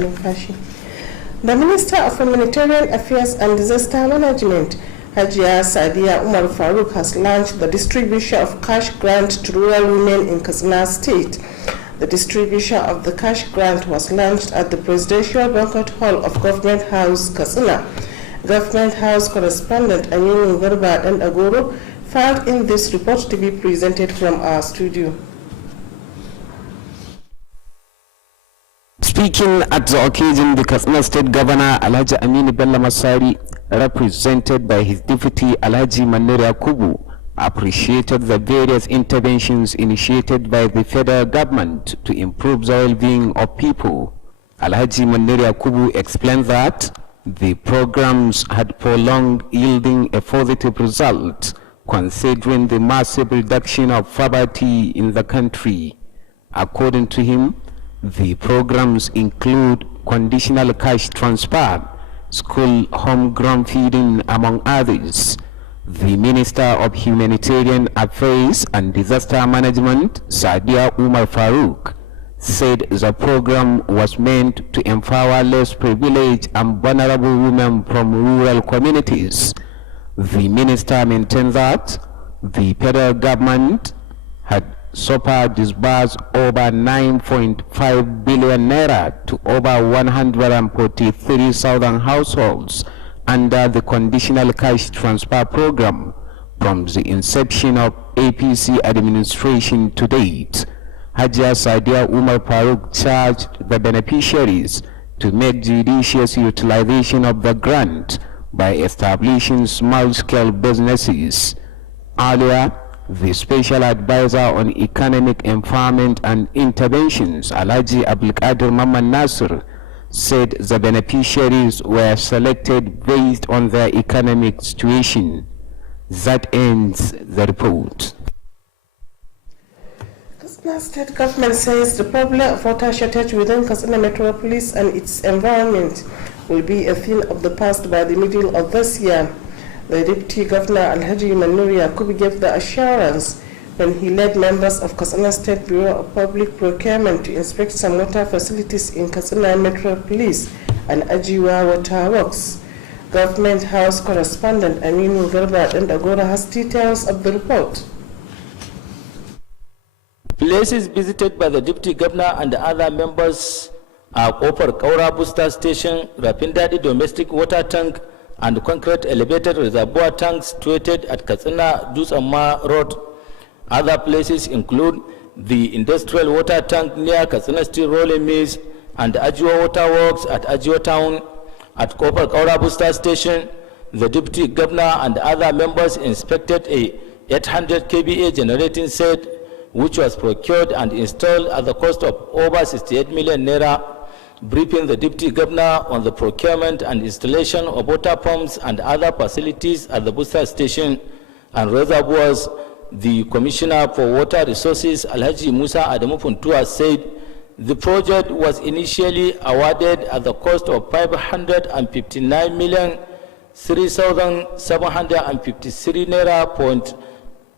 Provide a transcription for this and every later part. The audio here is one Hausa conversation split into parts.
The Minister of Humanitarian Affairs and Disaster Management, Hajiya Sadiya Umar Faruk, has launched the distribution of cash grant to rural women in Katsina State. The distribution of the cash grant was launched at the Presidential Banquet Hall of Government House, Katsina. Government House correspondent Aminu Garba and Agoro filed in this report to be presented from our studio. Speaking at the occasion, the Katsina State Governor Alhaji Aminu Bello Masari, represented by his deputy Alhaji Manere Yakubu, appreciated the various interventions initiated by the federal government to improve the well-being of people. Alhaji Manere Yakubu explained that the programs had prolonged, yielding a positive result, considering the massive reduction of poverty in the country. According to him, the programs include conditional cash transfer, school homegrown feeding, among others. The Minister of Humanitarian Affairs and Disaster Management, Sadiya Umar Faruk, said the program was meant to empower less privileged and vulnerable women from rural communities. The minister maintained that the federal government had so far disbursed over 9.5 billion naira to over 143,000 households under the conditional cash transfer program from the inception of APC administration to date. Hajiya Sadiya Umar Faruk charged the beneficiaries to make judicious utilization of the grant by establishing small-scale businesses. Earlier, the Special Advisor on Economic Empowerment and Interventions, Alhaji Abdulkadir Mamman Nasir, said the beneficiaries were selected based on their economic situation. That ends the report. Katsina State Government says the problem of water shortage within Katsina Metropolis and its environment will be a thing of the past by the middle of this year. The Deputy Governor Alhaji Manere Yakubu gave the assurance when he led members of Katsina State Bureau of Public Procurement to inspect some water facilities in Katsina Metropolis and Ajiwa Water Works. Government House correspondent Aminu Garba and Agora has details of the report. Places visited by the Deputy Governor and other members are Opar Kaura Booster Station, Rapindadi Domestic Water Tank, and concrete elevated reservoir tanks situated at Katsina Dusama Road. Other places include the industrial water tank near Katsina Steel Rolling Mills and Ajiwa Water Works at Ajiwa Town. At Opar Kaura Booster Station, the Deputy Governor and other members inspected a 800 kVA generating set which was procured and installed at the cost of over 68 million naira. Briefing the Deputy Governor on the procurement and installation of water pumps and other facilities at the booster station and reservoirs, the Commissioner for Water Resources, Alhaji Musa Adamu Puntua, said the project was initially awarded at the cost of 559,003,753 naira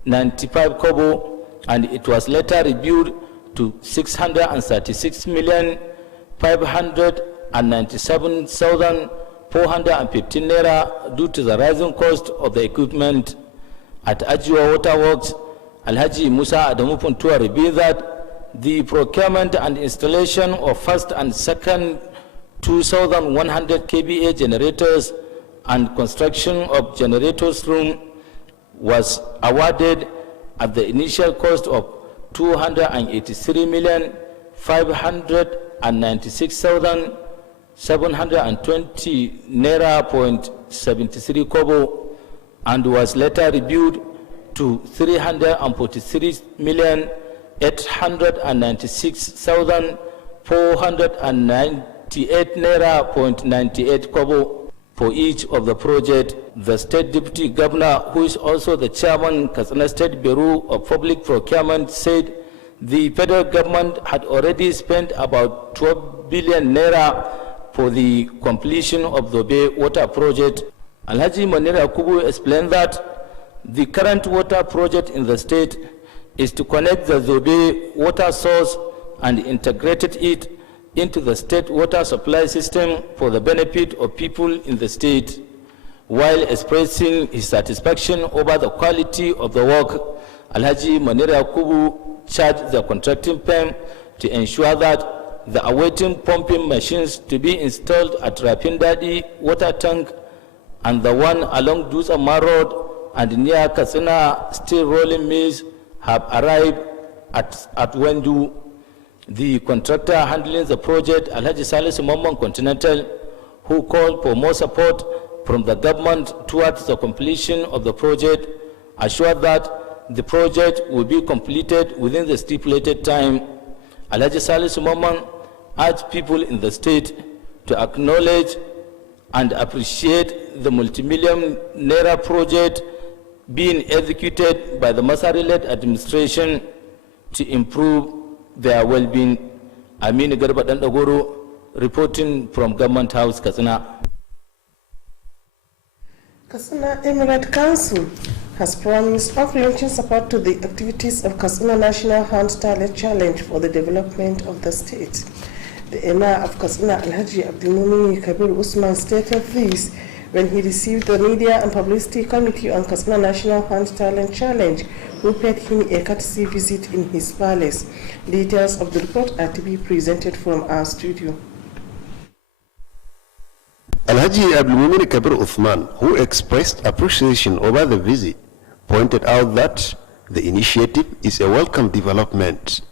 .95 kobo, and it was later reviewed to 636,597,415 naira due to the rising cost of the equipment. At Ajiwa Water Works, Alhaji Musa Adamu Puntua revealed that the procurement and installation of first and second 2,100 kVA generators and construction of generators room was awarded at the initial cost of 283,596,720 naira .73 kobo, and was later reviewed to 346,896,498 naira .98 kobo for each of the project. The State Deputy Governor, who is also the Chairman, Katsina State Bureau of Public Procurement, said the federal government had already spent about 12 billion naira for the completion of the Bay Water Project. Alhaji Manere Yakubu explained that the current water project in the state is to connect the Zobe water source and integrated it into the state water supply system for the benefit of people in the state. While expressing his satisfaction over the quality of the work, Alhaji Manira Kubu charged the contracting firm to ensure that the awaiting pumping machines to be installed at Rapindadi water tank and the one along Dusama Road and near Katsina steel rolling mills have arrived at Wendu. The contractor handling the project, Alhaji Salisu Mamman Continental, who called for more support from the government towards the completion of the project, assured that the project will be completed within the stipulated time. Alhaji Salisu Mamman urged people in the state to acknowledge and appreciate the multi-million naira project being executed by the Masari-led administration to improve their well-being. Amin Garba Dandagoro reporting from Government House, Katsina. Katsina Emirate Council has promised unflinching support to the activities of Katsina National Hand Talent Challenge for the development of the state. The Emir of Katsina, Alhaji Abdulmumin Kabir Usman, stated this when he received the Media and Publicity Committee on Katsina National Hand Talent Challenge, who paid him a courtesy visit in his palace. Details of the report are to be presented from our studio. Alhaji Abdulmumin Kabir Uthman, who expressed appreciation over the visit, pointed out that the initiative is a welcome development.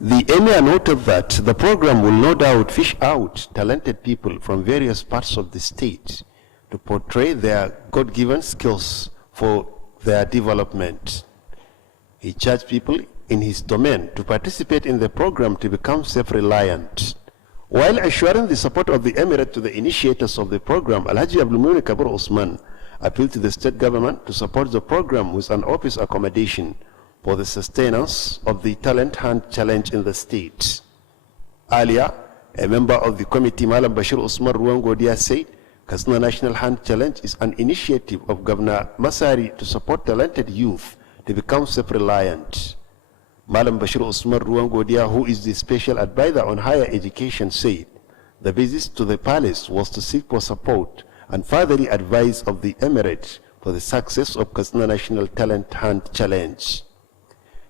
The Emir noted that the program will no doubt fish out talented people from various parts of the state to portray their God-given skills for their development. He charged people in his domain to participate in the program to become self-reliant. While assuring the support of the Emirate to the initiators of the program, Alhaji Abdulmumin Kabir Usman appealed to the state government to support the program with an office accommodation for the sustenance of the Talent Hunt Challenge in the state. Earlier, a member of the committee, Malam Bashir Usman Ruwangodia, said Katsina National Hunt Challenge is an initiative of Governor Masari to support talented youth to become self-reliant. Malam Bashir Usman Ruwangodia, who is the special advisor on higher education, said the visit to the palace was to seek for support and further advice of the Emirate for the success of Katsina National Talent Hunt Challenge.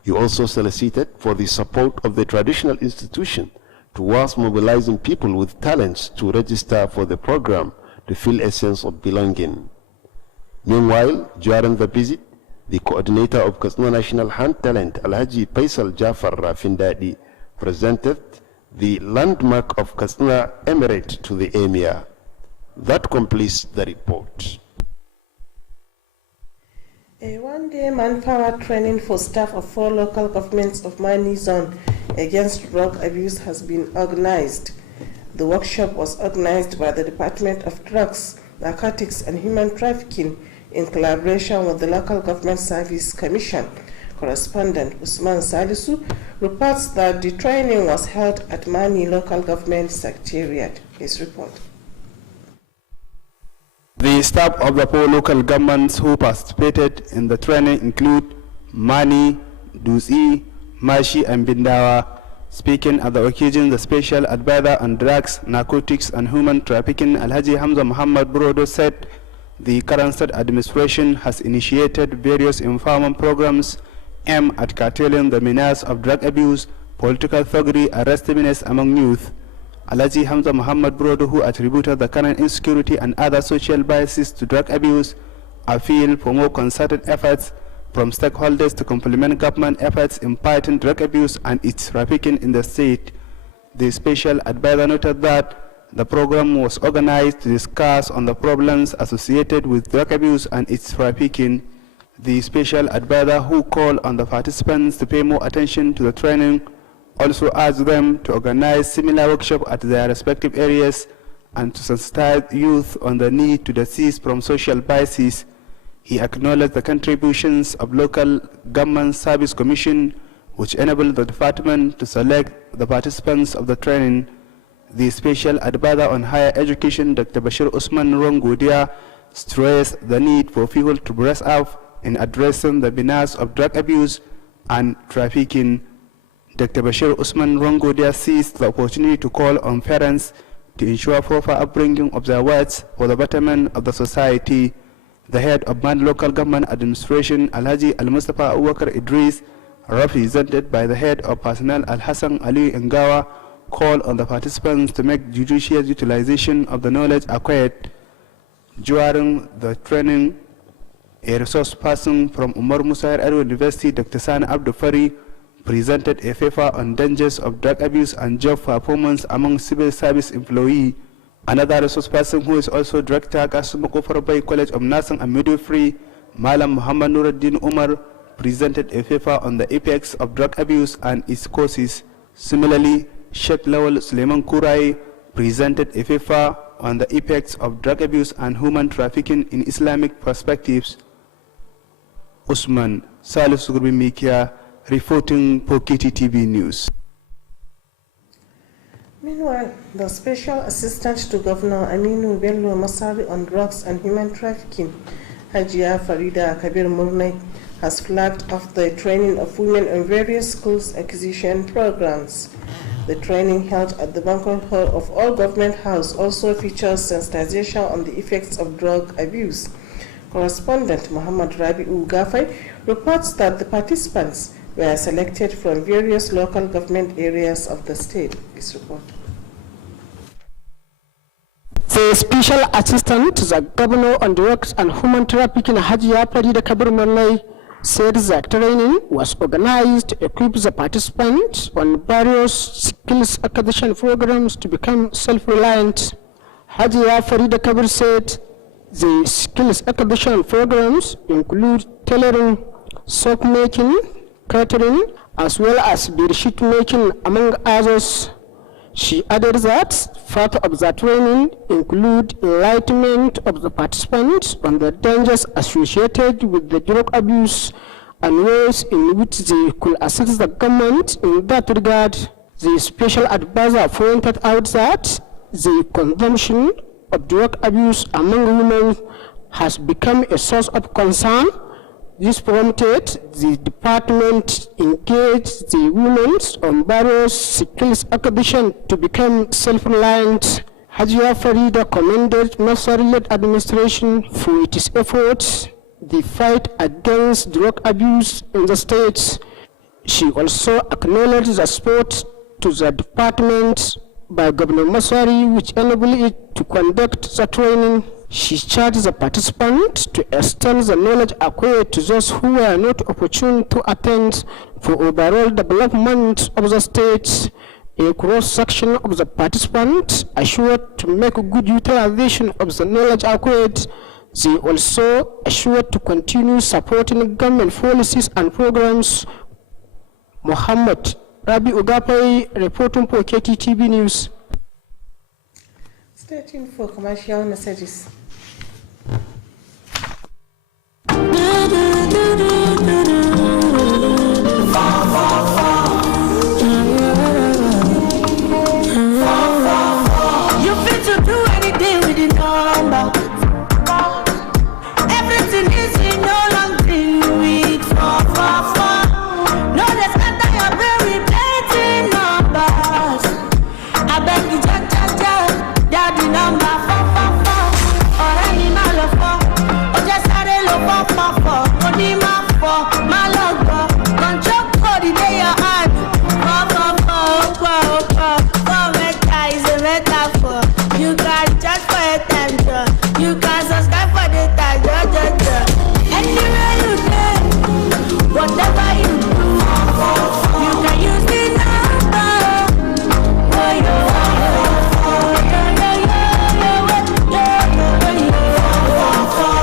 He also solicited for the support of the traditional institution towards mobilizing people with talents to register for the program to feel a sense of belonging. Meanwhile, during the visit, the coordinator of Katsina National Hunt Talent, Alhaji Faisal Jafar Rafindadi, presented the landmark of Katsina Emirate to the Emir. That completes the report. A one-day manpower training for staff of 4 local governments of Mani Zone against drug abuse has been organized. The workshop was organized by the Department of Drugs, Narcotics and Human Trafficking in collaboration with the Local Government Service Commission. Correspondent Usman Salisu reports that the training was held at Mani Local Government Secretariat. His report. The staff of the 4 local governments who participated in the training include Mani, Dutse, Mashi and Bindawa. Speaking at the occasion, the Special Advisor on Drugs, Narcotics and Human Trafficking, Alhaji Hamza Muhammad Brodo, said the current state administration has initiated various empowerment programs aimed at curtailing the menace of drug abuse, political thuggery and restiveness among youth. Alhaji Hamza Muhammad Brodo, who attributed the current insecurity and other social biases to drug abuse, appealed for more concerted efforts from stakeholders to complement government efforts in fighting drug abuse and its trafficking in the state. The special advisor noted that the program was organized to discuss on the problems associated with drug abuse and its trafficking. The special advisor, who called on the participants to pay more attention to the training, also urged them to organize similar workshops at their respective areas and to sensitize youth on the need to desist from social biases. He acknowledged the contributions of Local Government Service Commission, which enabled the department to select the participants of the training. The Special Advisor on Higher Education, Dr. Bashir Usman Rongodia, stressed the need for people to brace up in addressing the menace of drug abuse and trafficking. Dr. Bashir Usman Rongodia seized the opportunity to call on parents to ensure proper upbringing of their wards for the betterment of the society. The head of Man Local Government Administration, Alhaji Al-Mustafa Abubakar Idris, represented by the head of personnel Al-Hassan Ali Ngawa, called on the participants to make judicious utilization of the knowledge acquired during the training. A resource person from Umar Musa Yar'adua University, Dr. Sani Abdul Fari, presented a paper on dangers of drug abuse and job performance among civil service employees. Another resource person, who is also Director Kasuma Kofarabay College of Nursing and Midwifery, Malam Muhammad Nuruddin Umar, presented a paper on the effects of drug abuse and its causes. Similarly, Sheikh Lawal Suleiman Kurai presented a paper on the effects of drug abuse and human trafficking in Islamic perspectives. Usman Salih Sugurbi Mikia, reporting for Kttv News. Meanwhile, the Special Assistant to Governor Aminu Bello Masari on drugs and human trafficking, Hajiya Farida Kabir Murnai, has flagged off the training of women in various schools acquisition programs. The training held at the banquet hall of All Government House also features sensitization on the effects of drug abuse. Correspondent Muhammad Rabi'u Gafai reports that the participants were selected from various local government areas of the state. This report. The Special Assistant to the Governor on Drugs and Human Trafficking, Hajiya Farida Kabir Murnai, said the training was organized to equip the participants on various skills acquisition programs to become self-reliant. Hajiya Farida Kabir said the skills acquisition programs include tailoring, soap making, catering, as well as bedsheet making, among others. She added that part of the training include enlightenment of the participants on the dangers associated with the drug abuse and ways in which they could assist the government in that regard. The special advisor pointed out that the consumption of drug abuse among women has become a source of concern. This prompted the department engage the women on various skills acquisition to become self-reliant. Hajiya Farida commended Nasser-led administration for its efforts in the fight against drug abuse in the states. She also acknowledged the support to the department by Governor Masari, which enabled it to conduct the training. She charged the participants to extend the knowledge acquired to those who were not opportune to attend for overall development of the state. A cross-section of the participants assured to make good utilization of the knowledge acquired. They also assured to continue supporting government policies and programs. Muhammad Rabi Ugapai, reporting for Kttv News. Stay tuned for commercial messages. You fit to do anything with the number. Everything is in no long thing with 444. No, there's nothing you're very plenty numbers. I beg you, daddy number 444. Or any mal of 4. Or just a little 444. Money ma 4. My logo. Control code in your hand. 444. Is a metaphor. You can just for attention. You can subscribe for the tag. Anywhere you go, whatever you do, you can use the number.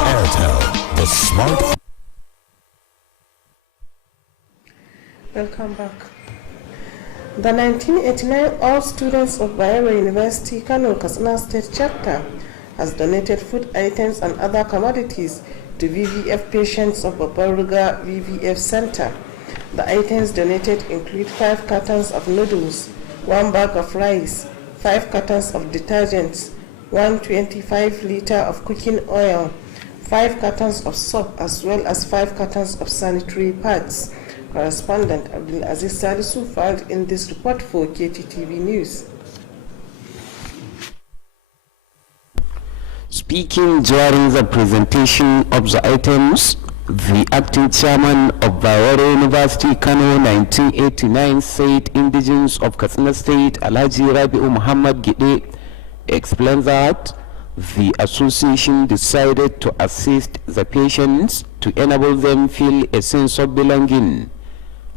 Airtel, the smart. Welcome back. The 1989 All Students of Bayero University, Kano, Katsina State Chapter has donated food items and other commodities to VVF patients of Babaruga VVF Center. The items donated include 5 cartons of noodles, 1 bag of rice, 5 cartons of detergents, 125 liter of cooking oil, 5 cartons of soap, as well as 5 cartons of sanitary pads. Correspondent Abdulaziz Salisu filed in this report for Kttv News. Speaking during the presentation of the items, the acting chairman of Bayero University, Kano 1989, said indigenes of Katsina State, Alhaji Rabi'u Muhammad Gide, explained that the association decided to assist the patients to enable them feel a sense of belonging.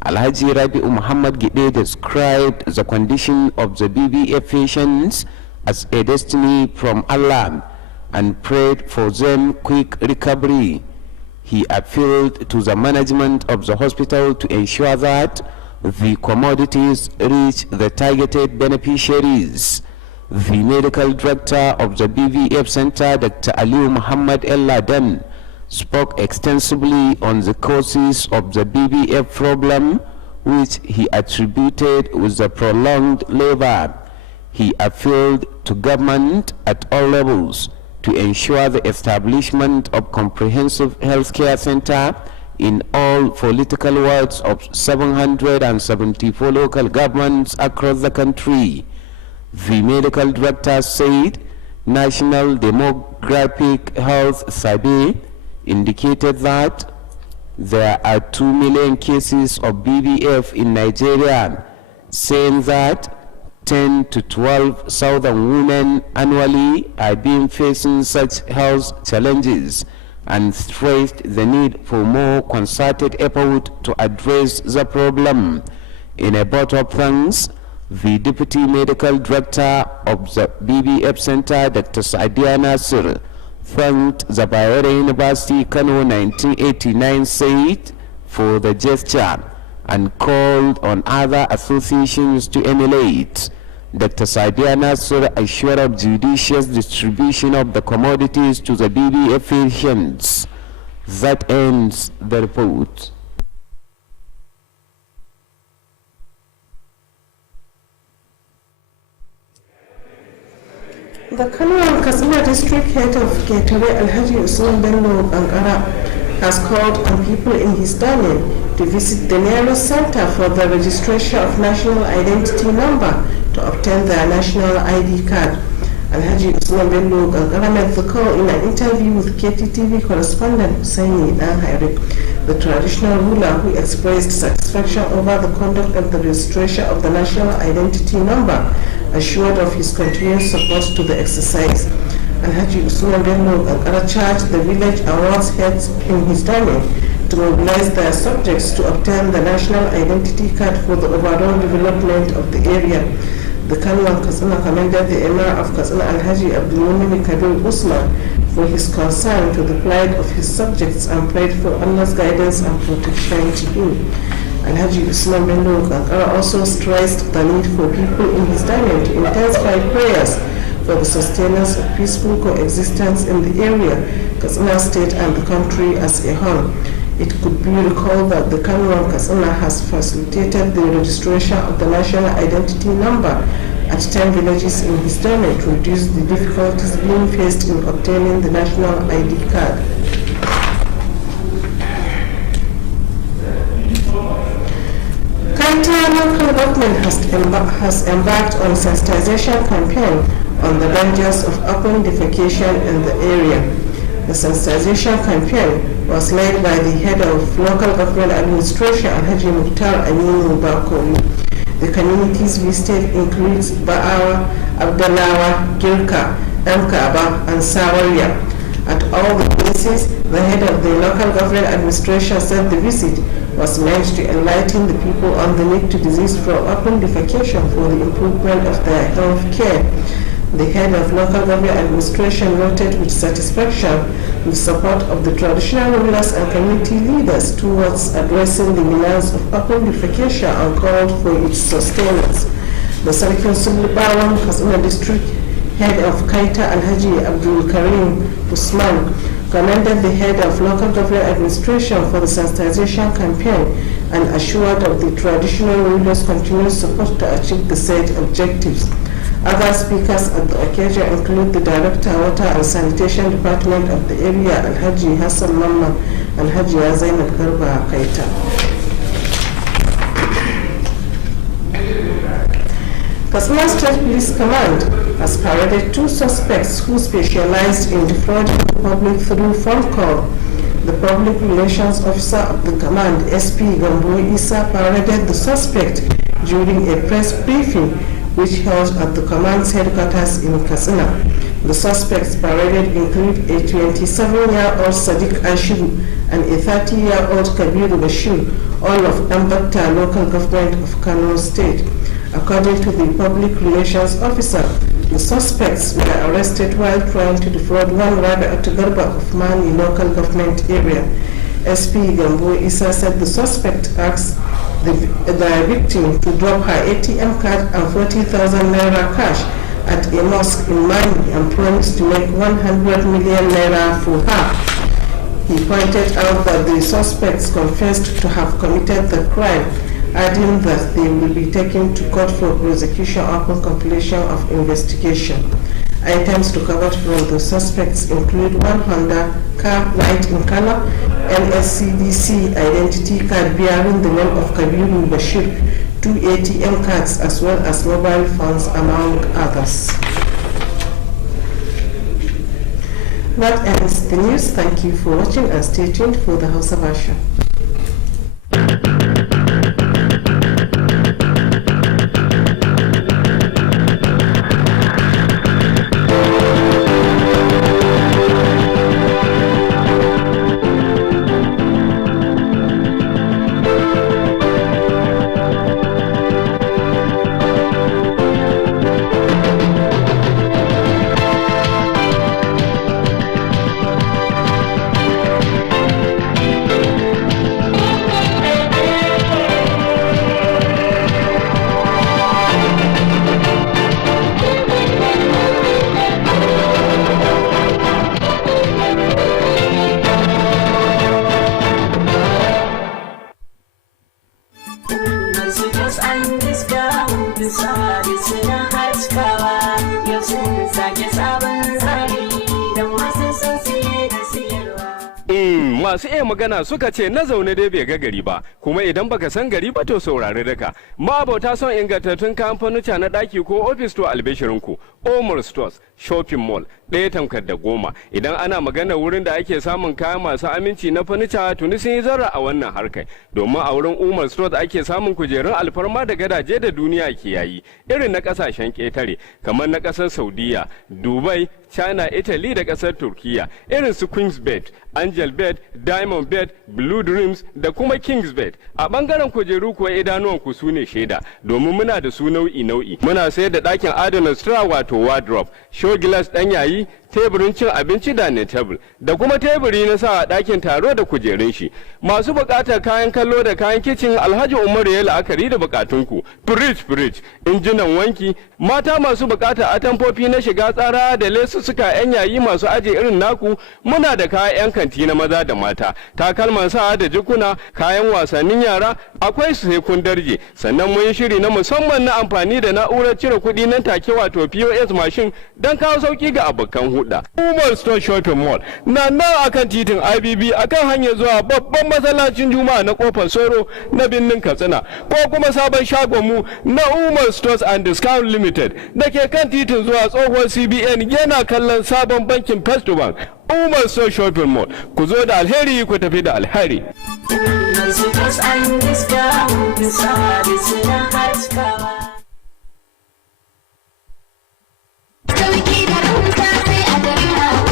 Alhaji Rabi'u Muhammad Gide described the condition of the BBF patients as a destiny from Allah and prayed for them quick recovery. He appealed to the management of the hospital to ensure that the commodities reach the targeted beneficiaries. The medical director of the BVF Center, Dr. Aliu Muhammad El Laden, spoke extensively on the causes of the BVF problem, which he attributed with the prolonged labor. He appealed to government at all levels to ensure the establishment of comprehensive healthcare center in all political wards of 774 local governments across the country. The medical director said National Demographic Health Survey indicated that there are 2 million cases of BVF in Nigeria, saying that 10 to 12,000 women annually are being facing such health challenges, and stressed the need for more concerted effort to address the problem. In a vote of thanks, the Deputy Medical Director of the BBF Center, Dr. Sadia Nasir, thanked the Bayero University Kano 1989 said for the gesture and called on other associations to emulate. Dr. Sadia Nasir assured of judicious distribution of the commodities to the BBF patients. That ends the report. The Kano and Katsina district head of Kttv, Alhaji Usman Bello Bankara, has called on people in his domain to visit the nearest center for the registration of national identity number to obtain their national ID card. Alhaji Usman Bello Bankara made the call in an interview with Kttv correspondent Hussaini Dan Hayrik, the traditional ruler who expressed satisfaction over the conduct of the registration of the national identity number, assured of his continuous support to the exercise. Alhaji Usman Bello Bankara charged the village and wards heads in his domain to mobilize their subjects to obtain the national identity card for the overall development of the area. The Kano and Katsina commended the Emir of Katsina, Alhaji Abdulmumin Kabir Usman, for his concern to the plight of his subjects and prayed for Allah's guidance and protection to him. Alhaji Usman Bello Bankara also stressed the need for people in his domain to intensify prayers for the sustenance of peaceful coexistence in the area, Katsina State and the country as a whole. It could be recalled that the Kano and Katsina has facilitated the registration of the national identity number at 10 villages in his domain to reduce the difficulties being faced in obtaining the national ID card. Kttv local government has embarked on sensitization campaign on the dangers of open defecation in the area. The sensitization campaign was led by the head of local government administration, Alhaji Mukhtar Aminu Bakoli. The communities visited includes Ba'awa, Abdallawa, Girka, Mkaba, and Sawaria. At all the places, the head of the local government administration said the visit was meant to enlighten the people on the need to desist from open defecation for the improvement of their health care. The head of local government administration noted with satisfaction the support of the traditional rulers and community leaders towards addressing the menace of open defecation and called for its sustenance. The Sarkin Sulubawang Katsina district head of Kaita Alhaji Abdul Karim Usman commended the head of local government administration for the sensitization campaign and assured of the traditional rulers' continuous support to achieve the said objectives. Other speakers at the occasion include the Director, Water and Sanitation Department of the area, Alhaji Hassan Mamman and Hajiya Zainab Garba Kaita. Katsina State Police Command has paraded 2 suspects who specialized in defrauding the public through phone call. The public relations officer of the command, SP Gambo Isa, paraded the suspect during a press briefing which held at the command's headquarters in Katsina. The suspects paraded include a 27-year-old Sadiq Ashiru and a 30-year-old Kabiru Bashir, all of Ambata local government of Kano State. According to the public relations officer, the suspects were arrested while trying to defraud one Rabi'at Garba of Mani local government area. SP Gambo Isa said the suspect asked the victim to drop her ATM card and 40,000 naira cash at a mosque in Mani and promised to make 100 million naira for her. He pointed out that the suspects confessed to have committed the crime, adding that they will be taken to court for prosecution upon completion of investigation. Items recovered from the suspects include 1 Honda car white in color, NSCDC identity card bearing the name of Kabiru Bashir, 2 ATM cards as well as mobile phones among others. That ends the news. Thank you for watching and stay tuned for the Hausa version. Masu iya magana suka ce na zaune dai bai ga gari ba, kuma idan baka san gari ba to saurari daka. Ma'abota son ingantattun kayan fanuca na daki ko ofis to albishirinku. Omar Stores Shopping Mall ɗaya tamkar da goma. Idan ana magana wurin da ake samun kayan masu aminci na fanuca tuni sun yi zarra a wannan harkai. Domin a wurin Omar Stores ake samun kujerun alfarma da gadaje da duniya ke yayi, irin na kasashen ƙetare kamar na ƙasar Saudiya, Dubai, China, Italy da ƙasar Turkiya, irin su Queen's Bed, Angel Bed, Diamond Bed, Blue Dreams da kuma King's Bed. A bangaren kujeru kuwa idanuwanku su ne shaida, domin muna da su nau'i-nau'i. Muna sayar da ɗakin adana sutura wato wardrobe, show glass ɗan yayi, teburin cin abinci dining table da kuma teburi na sa a ɗakin taro da kujerun shi. Masu buƙatar kayan kallo da kayan kicin Alhaji Umaru ya la'akari da buƙatunku. Fridge, injinan wanki, mata masu buƙatar atamfofi na shiga tsara da lesussuka 'yan yayi masu aje irin naku, muna da kayan 'yan kanti na maza da mata, takalman sa da jikuna, kayan wasannin yara, akwai su sai kun darje. Sannan mun yi shiri na musamman na amfani da na'urar cire kuɗi nan take wato POS machine don kawo sauki ga abokan huda. Umar Store Shopping Mall na nan akan titin IBB akan hanyar zuwa babban masallacin Juma'a na Kofar Soro na birnin Katsina, ko kuma sabon shagon mu na Umar Stores and Discount Limited da ke kan titin zuwa tsohon CBN yana kallon sabon bankin First Bank. Umar Store Shopping Mall, ku zo da alheri ku tafi da alheri.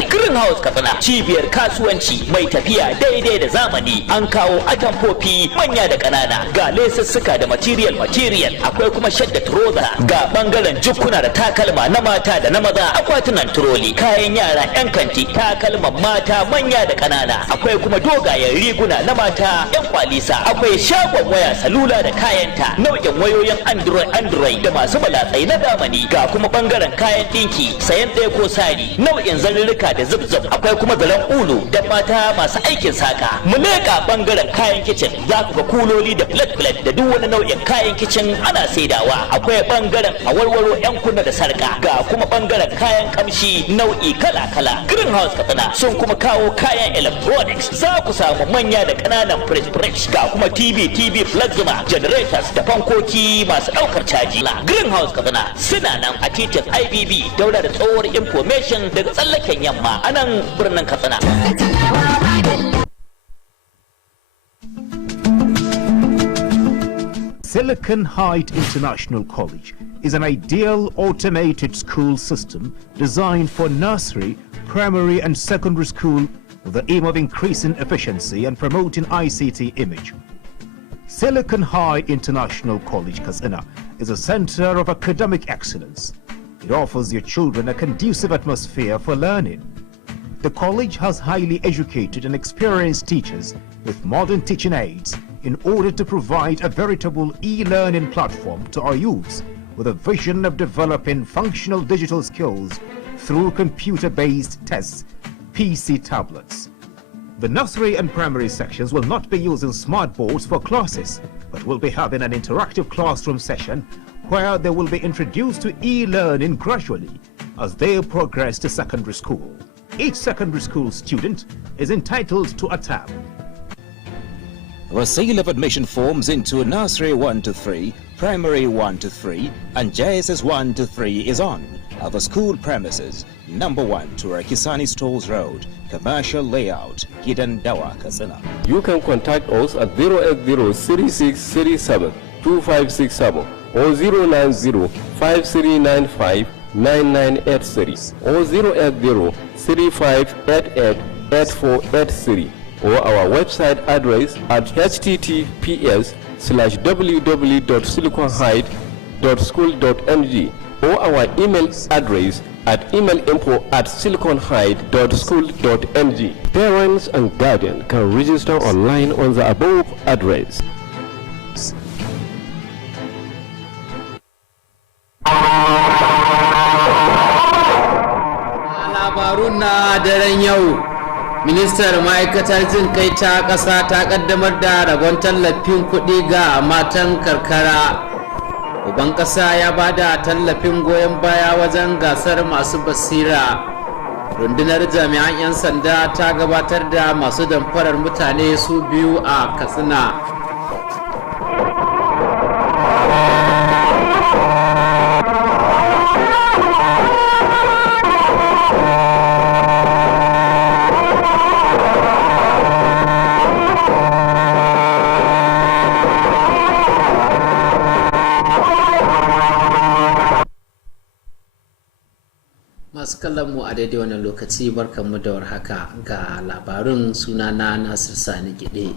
Greenhouse Katsina, cibiyar kasuwanci mai tafiya daidai da zamani. An kawo atamfofi manya da ƙanana, ga lesussuka da material, akwai kuma shadda trouser, ga bangaren jukkuna da takalma na mata da na maza, akwatunan turoli, kayan yara 'yan kanti, takalman mata manya da ƙanana, akwai kuma dogayen riguna na mata 'yan kwalisa, akwai shagon waya salula da kayanta, nau'in wayoyin Android da masu malatsai na zamani, ga kuma bangaren kayan dinki, sayan ɗaya ko sari, nau'in zarurruka da zubzub, akwai akwai kuma zaren ulu da mata masu aikin saka. Mu leƙa bangaren kayan kicin za ku ga kuloli da plate da duk wani nau'in kayan kicin ana saidawa. Akwai bangaren awarwaro 'yan kunna da sarka, ga kuma bangaren kayan kamshi nau'i kala-kala. Greenhouse Katsina sun kuma kawo kayan electronics, za ku samu manya da ƙananan fridge, ga kuma TV plasma, generators da fankoki masu ɗaukar caji. Greenhouse Katsina suna nan a titin IBB daura da tsohuwar information daga tsallaken yamma a nan birnin Katsina. Silicon Heights International College is an ideal automated school system designed for nursery, primary and secondary school with the aim of increasing efficiency and promoting ICT image. Silicon Heights International College, Katsina, is a center of academic excellence. It offers your children a conducive atmosphere for learning. The college has highly educated and experienced teachers with modern teaching aids in order to provide a veritable e-learning platform to our youths with a vision of developing functional digital skills through computer-based tests, PC tablets. The nursery and primary sections will not be using smart boards for classes, but will be having an interactive classroom session where they will be introduced to e-learning gradually as they progress to secondary school. Each secondary school student is entitled to a tab. The sale of admission forms into Nursery 1 to 3, Primary 1 to 3, and JSS 1 to 3 is on at the school premises, number 1 Turakisani Stores Road, Commercial Layout, Gidan Dawa, Katsina. You can contact us at 080-3637-2567 or 090-5395-9983 or 080-3588-8483 or our website address at https:/www.siliconheight.school.ng or our email address at email@siliconheight.school.ng. Parents and guardians can register online on the above address. Labarun na daren yau, ministar ma'aikatar jin kai ta ƙasa ta ƙaddamar da rabon tallafin kuɗi ga matan karkara. Uban ƙasa ya ba da tallafin goyon baya wajen gasar masu basira. Rundunar jami'an 'yan sanda ta gabatar da masu damfarar mutane su biyu a Katsina. Masu kallon mu a daidai wannan lokaci barkanmu da warhaka ga labarun, sunana Nasir Sani Gide.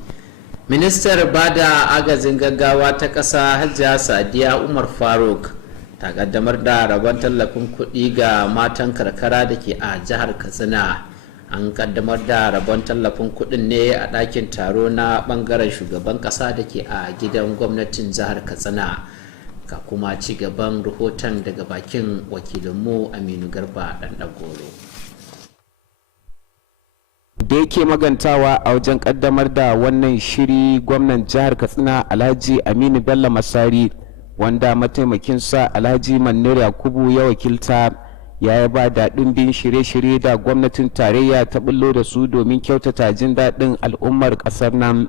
Ministar bada agajin gaggawa ta ƙasa Hajiya Sadiya Umar Faruk ta kaddamar da rabon tallafin kuɗi ga matan karkara da ke a jihar Katsina. An kaddamar da rabon tallafin kuɗin ne a ɗakin taro na ɓangaren shugaban ƙasa da ke a gidan gwamnatin jihar Katsina. Ga kuma ci gaban rahoton daga bakin wakilinmu Aminu Garba Ɗanɗagoro. Da yake magantawa a wajen kaddamar da wannan shiri, gwamnan jihar Katsina Alhaji Aminu Bello Masari, wanda mataimakinsa Alhaji Mannir Yakubu ya wakilta, ya ba da ɗimbin shirye-shirye da gwamnatin tarayya ta bullo da su domin kyautata jin daɗin al'ummar ƙasar nan.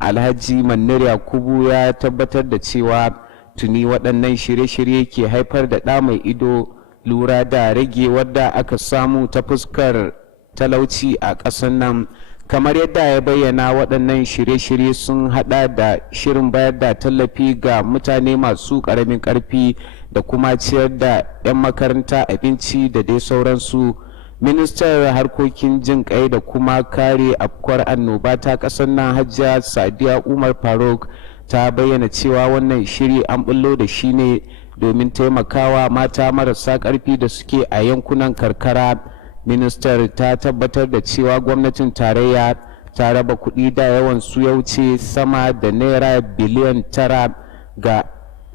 Alhaji Mannir Yakubu ya tabbatar da cewa tuni waɗannan shirye-shirye ke haifar da ɗa mai ido, lura da rage wadda aka samu ta fuskar talauci a ƙasar nan. Kamar yadda ya bayyana, waɗannan shirye-shirye sun haɗa da shirin bayar da tallafi ga mutane masu ƙaramin ƙarfi da kuma ciyar da 'yan makaranta abinci da dai sauransu. Ministar harkokin jin ƙai da kuma kare afkuwar annoba ta ƙasar nan Hajiya Sadiya Umar Faruk ta bayyana cewa wannan shiri an bullo da shi ne domin taimakawa mata marasa ƙarfi da suke a yankunan karkara. Ministar ta tabbatar da cewa gwamnatin tarayya ta raba kuɗi da yawan su ya wuce sama da naira biliyan 9 ga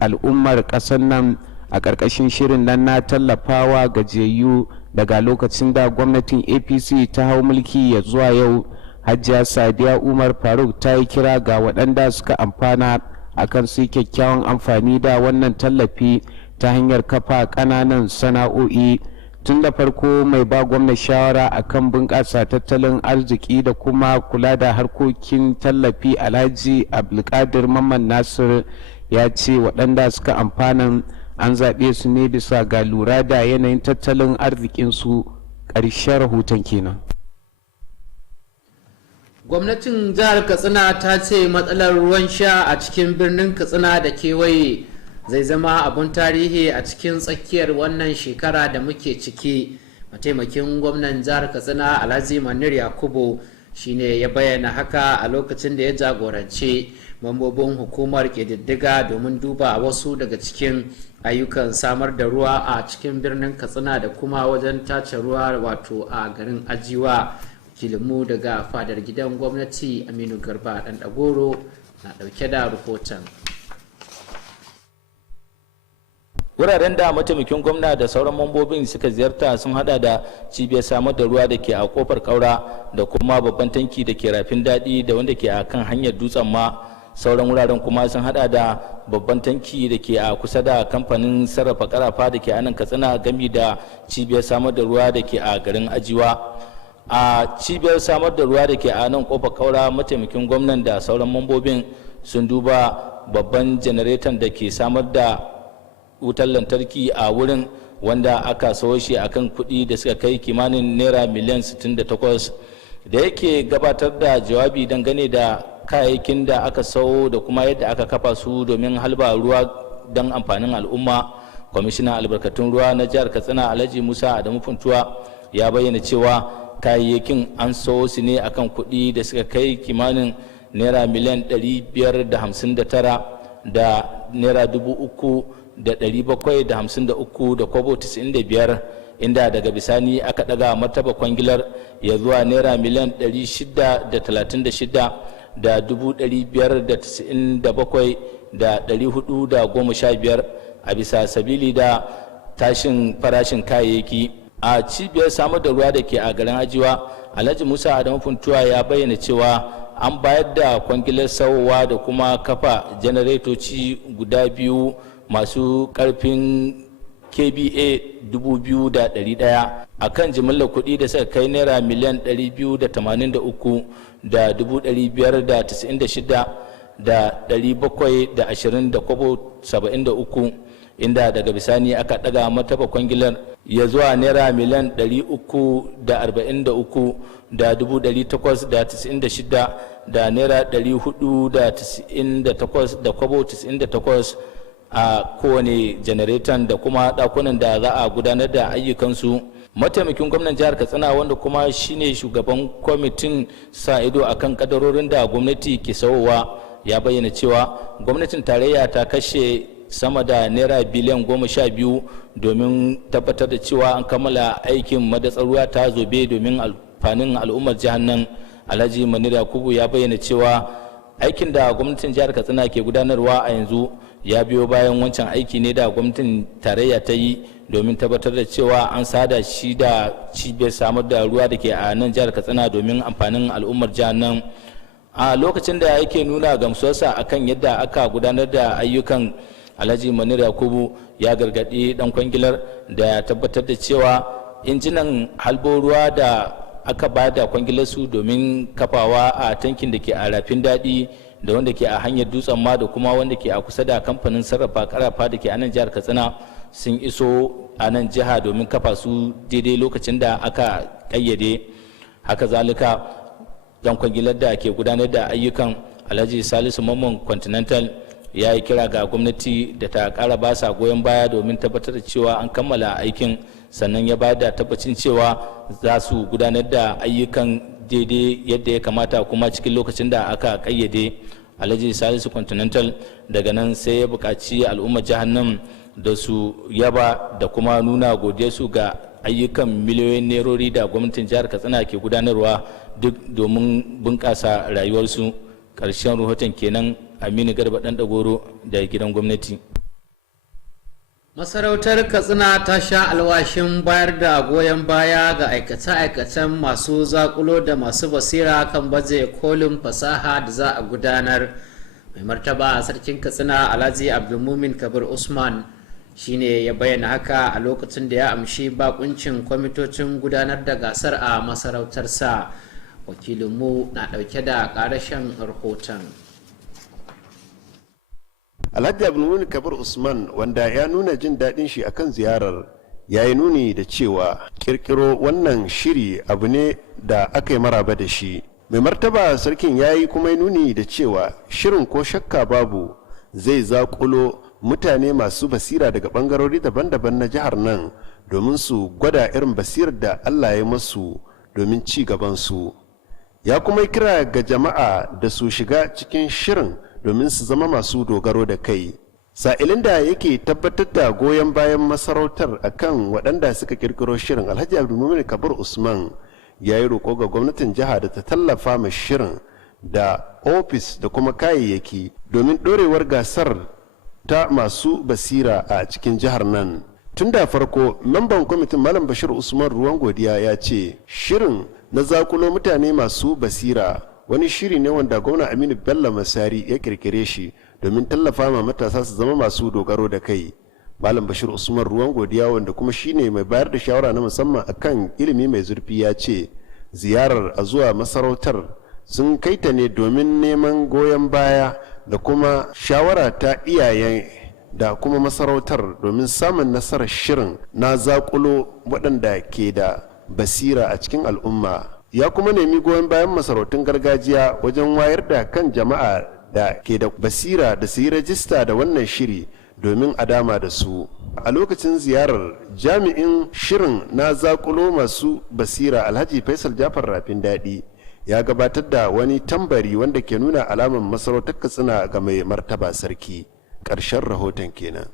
al'ummar ƙasar nan a ƙarƙashin shirin nan na tallafawa gajiyayyu daga lokacin da gwamnatin APC ta hau mulki ya zuwa yau. Hajiya Sadiya Umar Faruk ta yi kira ga waɗanda suka amfana akan su kyakkyawan amfani da wannan tallafi ta hanyar kafa ƙananan sana'o'i. Tun da farko mai ba gwamna shawara akan bunƙasa tattalin arziki da kuma kula da harkokin tallafi Alhaji Abdulkadir Mamman Nasir ya ce waɗanda suka amfana an zaɓe su ne bisa ga lura da yanayin tattalin arzikinsu. Ƙarshen rahoton kenan. Gwamnatin jihar Katsina ta ce matsalar ruwan sha a cikin birnin Katsina da kewaye zai zama abun tarihi a cikin tsakiyar wannan shekara da muke ciki. Mataimakin gwamnan jihar Katsina Alhaji Manir Yakubu shine ya bayyana haka a lokacin da ya jagoranci mambobin hukumar ƙididdiga domin duba wasu daga cikin ayyukan samar da ruwa a cikin birnin Katsina da kuma wajen tace ruwa wato a garin Ajiwa. Wakilinmu daga fadar gidan gwamnati Aminu Garba Dan Dagoro na dauke da rahoton. Wuraren da mataimakin gwamna da sauran mambobin suka ziyarta sun hada da cibiyar samar da ruwa da ke a kofar kaura da kuma babban tanki da ke rafin daɗi da wanda ke a kan hanyar dutsen ma. Sauran wuraren kuma sun hada da babban tanki da ke a kusa da kamfanin sarrafa karafa da ke a nan Katsina gami da cibiyar samar da ruwa da ke a garin Ajiwa. A cibiyar samar da ruwa da ke a nan kofar kaura mataimakin gwamnan da sauran mambobin sun duba babban janareton da ke samar da wutar lantarki a wurin wanda aka sayo shi akan kuɗi da suka kai kimanin naira miliyan 68. Da yake gabatar da jawabi dangane da kayayyakin da aka sayo da kuma yadda aka kafa su domin halba ruwa don amfanin al'umma, kwamishinan albarkatun ruwa na jihar Katsina Alhaji Musa Adamu Funtuwa ya bayyana cewa kayayyakin an sayo su ne akan kuɗi da suka kai kimanin naira miliyan 559 da naira 3,753 da kwabo 95, inda daga bisani aka daga martaba kwangilar ya zuwa naira miliyan 636 da 597 da 415 a bisa sabili da tashin farashin kayayyaki. A cibiyar samar da ruwa da ke a garin Ajiwa, Alhaji Musa Adamu Funtuwa ya bayyana cewa an bayar da kwangilar sauwa da kuma kafa janaretoci guda biyu masu karfin KBA 2,100 a kan jimillar kuɗi da suka kai naira miliyan 283 da 596 da 720 da kwabo 73, inda daga bisani aka daga martaba kwangilar ya zuwa naira miliyan 343 da 896 da naira 498 da kwabo 98 a kowane janareton da kuma dakunan da za a gudanar da ayyukansu. Mataimakin gwamnan jihar Katsina wanda kuma shine shugaban kwamitin sa ido akan kadarorin da gwamnati ke sayowa ya bayyana cewa gwamnatin tarayya ta kashe sama da naira biliyan 12 domin tabbatar da cewa an kammala aikin madatsar ruwa ta zobe domin amfanin al'ummar jihar nan. Alhaji Manir Yakubu ya bayyana cewa aikin da gwamnatin jihar Katsina ke gudanarwa a yanzu ya biyo bayan wancan aiki ne da gwamnatin tarayya ta yi domin tabbatar da cewa an sada shi da cibiyar samar da ruwa da ke a nan jihar Katsina domin amfanin al'ummar jihar nan. A lokacin da yake nuna gamsuwarsa akan yadda aka gudanar da ayyukan, Alhaji Manir Yakubu ya gargaɗi dan kwangilar da ya tabbatar da cewa injinan halbo ruwa da aka ba da kwangilar su domin kafawa a tankin da ke a rafin daɗi da wanda ke a hanyar dutsen ma da kuma wanda ke a kusa da kamfanin sarrafa karafa da ke a nan jihar Katsina sun iso a nan jiha domin kafa su daidai lokacin da aka kayyade. Haka zalika dan kwangilar da ke gudanar da ayyukan, Alhaji Salisu Mamman Continental, ya yi kira ga gwamnati da ta kara basa goyon baya domin tabbatar da cewa an kammala aikin, sannan ya bada tabbacin cewa za su gudanar da ayyukan daidai yadda ya kamata kuma cikin lokacin da aka kayyade. Alhaji Salisu Continental daga nan sai ya buƙaci al'ummar jihar nan da su yaba da kuma nuna godiyarsu ga ayyukan miliyoyin nerori da gwamnatin jihar Katsina ke gudanarwa duk domin bunƙasa rayuwarsu. Ƙarshen rahoton kenan. Aminu Garba Dan Dagoro da gidan gwamnati. Masarautar Katsina ta sha alwashin bayar da goyon baya ga aikace-aikacen masu zakulo da masu basira kan baje kolin fasaha da za a gudanar. Mai martaba sarkin Katsina Alhaji Abdulmumin Kabir Usman shine ya bayyana haka a lokacin da ya amshi bakuncin kwamitocin gudanar da gasar a masarautarsa. Wakilinmu na dauke da karashen rahoton. Alhaji Abdulmumin Kabir Usman, wanda ya nuna jin daɗin shi akan ziyarar, ya yi nuni da cewa kirkiro wannan shiri abu ne da aka yi maraba da shi. Mai martaba sarkin ya yi kuma nuni da cewa shirin ko shakka babu zai zakulo mutane masu basira daga bangarori daban-daban na jihar nan domin su gwada irin basirar da Allah ya masu domin ci gabansu. Ya kuma kira ga jama'a da su shiga cikin shirin domin su zama masu dogaro da kai. Sa'ilin da yake tabbatar da goyon bayan masarautar akan waɗanda suka kirkiro shirin, Alhaji Abdulmumin Kabir Usman ya yi roƙo ga gwamnatin jiha da ta tallafa ma shirin da ofis da kuma kayayyaki domin ɗorewar gasar ta masu basira a cikin jihar nan. Tun da farko, memban kwamitin Malam Bashir Usman Ruwan Godiya ya ce shirin na zakulo mutane masu basira wani shiri ne wanda gwamna Aminu Bello Masari ya kirkire shi domin tallafa ma matasa su zama masu dogaro da kai. Malam Bashir Usman Ruwan Godiya, wanda kuma shine mai bayar da shawara na musamman akan ilimi mai zurfi, ya ce ziyarar a zuwa masarautar sun kai ta ne domin neman goyon baya da kuma shawara ta iyayen da kuma masarautar domin samun nasarar shirin na zakulo waɗanda ke da basira a cikin al'umma. Ya kuma nemi goyon bayan masarautun gargajiya wajen wayar da kan jama'a da ke da basira da su yi rajista da wannan shiri domin a dama da su. A lokacin ziyarar, jami'in shirin na zakulo masu basira Alhaji Faisal Jafar Rafin Daɗi ya gabatar da wani tambari wanda ke nuna alamar masarautar Katsina ga mai martaba sarki. Ƙarshen rahoton kenan.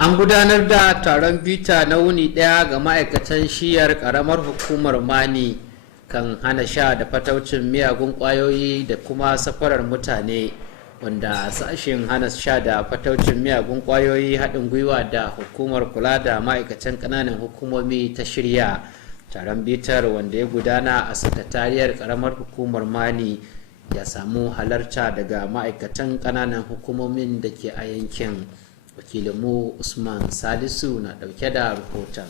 An gudanar da taron bita na wuni ɗaya ga ma'aikatan shiyar ƙaramar hukumar Mani kan hana sha da fataucin miyagun ƙwayoyi da kuma safarar mutane, wanda sashen hana sha da fataucin miyagun ƙwayoyi haɗin gwiwa da hukumar kula da ma'aikatan ƙananan hukumomi ta shirya. Taron bitar, wanda ya gudana a sakatariyar ƙaramar hukumar Mani, ya samu halarta daga ma'aikatan ƙananan hukumomin da ke a yankin. Wakilinmu Usman Salisu na ɗauke da rahoton.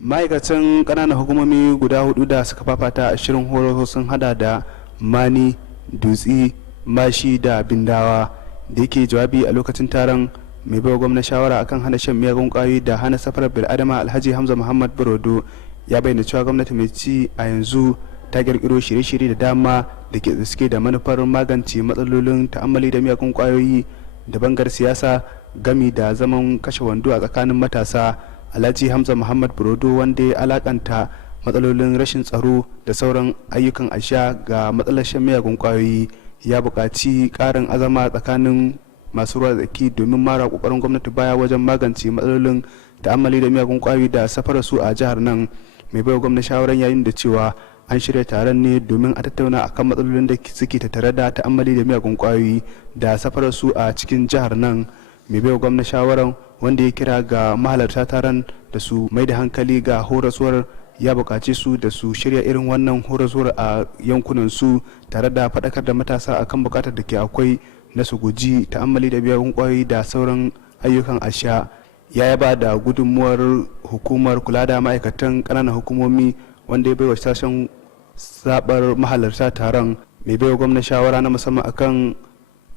Ma'aikatan ƙananan hukumomi guda hudu da suka fafata a shirin horo sun hada da Mani, Dutsi, Mashi da Bindawa. Da yake jawabi a lokacin taron, mai baiwa gwamna shawara akan hana shan miyagun ƙwayoyi da hana safarar bil'adama Alhaji Hamza Muhammad Barodo ya bayyana cewa gwamnati mai ci a yanzu ta kirkiro shirye-shirye da dama da suke da manufar magance matsalolin ta'ammali da miyagun ƙwayoyi da bangar siyasa gami da zaman kashe wando a tsakanin matasa. Alhaji Hamza Muhammad Barodo, wanda ya alakanta matsalolin rashin tsaro da sauran ayyukan asha ga matsalar shan miyagun ƙwayoyi, ya buƙaci ƙarin azama tsakanin masu ruwa tsaki domin mara ƙoƙarin gwamnati baya wajen magance matsalolin ta'ammali da miyagun ƙwayoyi da safarar su a jihar nan. Mai baiwa gwamnati shawaran yayin da cewa an shirya taron ne domin a tattauna akan matsalolin da suke tattare da ta'ammali da miyagun ƙwayoyi da safarar su a cikin jihar nan. Mai baiwa gwamnati shawaran, wanda ya kira ga mahalarta taron da su mai da hankali ga horaswar, ya buƙaci su da su shirya irin wannan horaswar a yankunan su tare da faɗakar da matasa akan buƙatar da ke akwai na su guji ta'ammali da miyagun ƙwayoyi da sauran ayyukan asha. Ya yaba da gudunmuwar hukumar kula da ma'aikatan ƙananan hukumomi, wanda ya baiwa sashen zabar mahalarta taron. Mai baiwa gwamnati shawara na musamman akan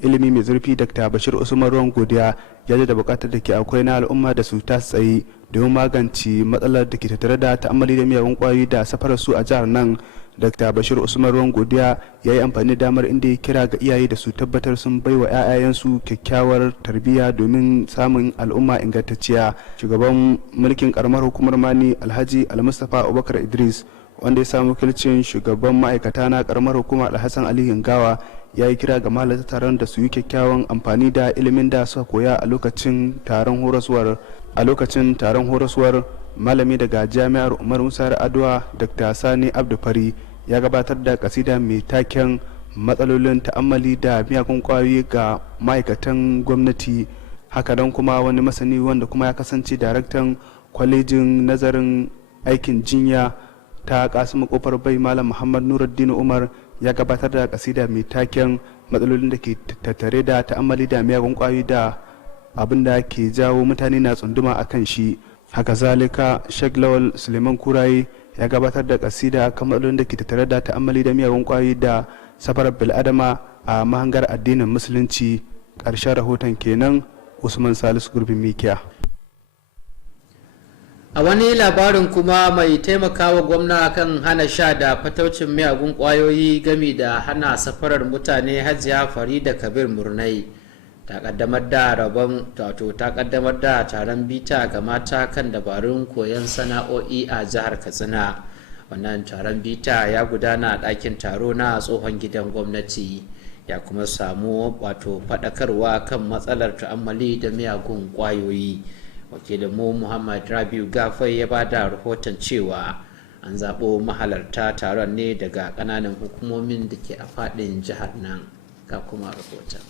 ilimi mai zurfi Dr. Bashir Usman Ruwan Godiya ya da bukatar da ke akwai na al'umma da su ta tsaye domin magance matsalar da ke tattare da ta'ammali da miyagun ƙwayoyi da safarar su a jihar nan. Dr. Bashir Usman Ruwan Godiya ya yi amfani da damar inda ya kira ga iyaye da su tabbatar sun bai wa 'ya'yayensu kyakkyawar tarbiyya domin samun al'umma ingantacciya. Shugaban mulkin karamar hukumar Mani Alhaji Almustapha Abubakar Idris, wanda ya samu wakilcin shugaban ma'aikata na karamar hukumar Alhassan Ali Hingawa, ya yi kira ga mahalarta taron da su yi kyakkyawan amfani da ilimin da suka koya a lokacin taron horaswar. A lokacin taron horaswar, malami daga jami'ar Umar Musa Adwa Dr. Sani Abdu Fari ya gabatar da kasida mai taken matsalolin ta'ammali da miyagun kwayoyi ga ma'aikatan gwamnati. Haka don kuma wani masani wanda kuma ya kasance daraktan kwalejin nazarin aikin jinya ta Kasimu Kofar Bai, Malam Muhammad Nuruddin Umar, ya gabatar da kasida mai taken matsalolin da ke tattare da ta'ammali da miyagun kwayoyi da abin da ke jawo mutane na tsunduma a kan shi. Haka zalika Sheikh Lawal Suleiman Kuraye ya gabatar da kasida kan matsalolin da ke tattare da ta'ammali da miyagun kwayoyi da safarar bil'adama a mahangar addinin musulunci. Ƙarshen rahoton kenan. Usman Salisu Gurbin Mikiya. A wani labarin kuma, mai taimakawa gwamna kan hana sha da fataucin miyagun kwayoyi gami da hana safarar mutane, Hajiya Farida Kabir Murnai ta kaddamar da taron bita ga mata kan dabarun koyon sana'o'i a jihar Katsina. Wannan taron bita ya gudana a ɗakin taro na tsohon gidan gwamnati, ya kuma samu faɗakarwa kan matsalar ta'ammali da miyagun kwayoyi. Wakilinmu Muhammad Rabiu Gafai ya ba da rahoton cewa an zaɓo mahalarta taron ne daga ƙananan hukumomin da ke a faɗin jihar nan. Ga kuma rahoton.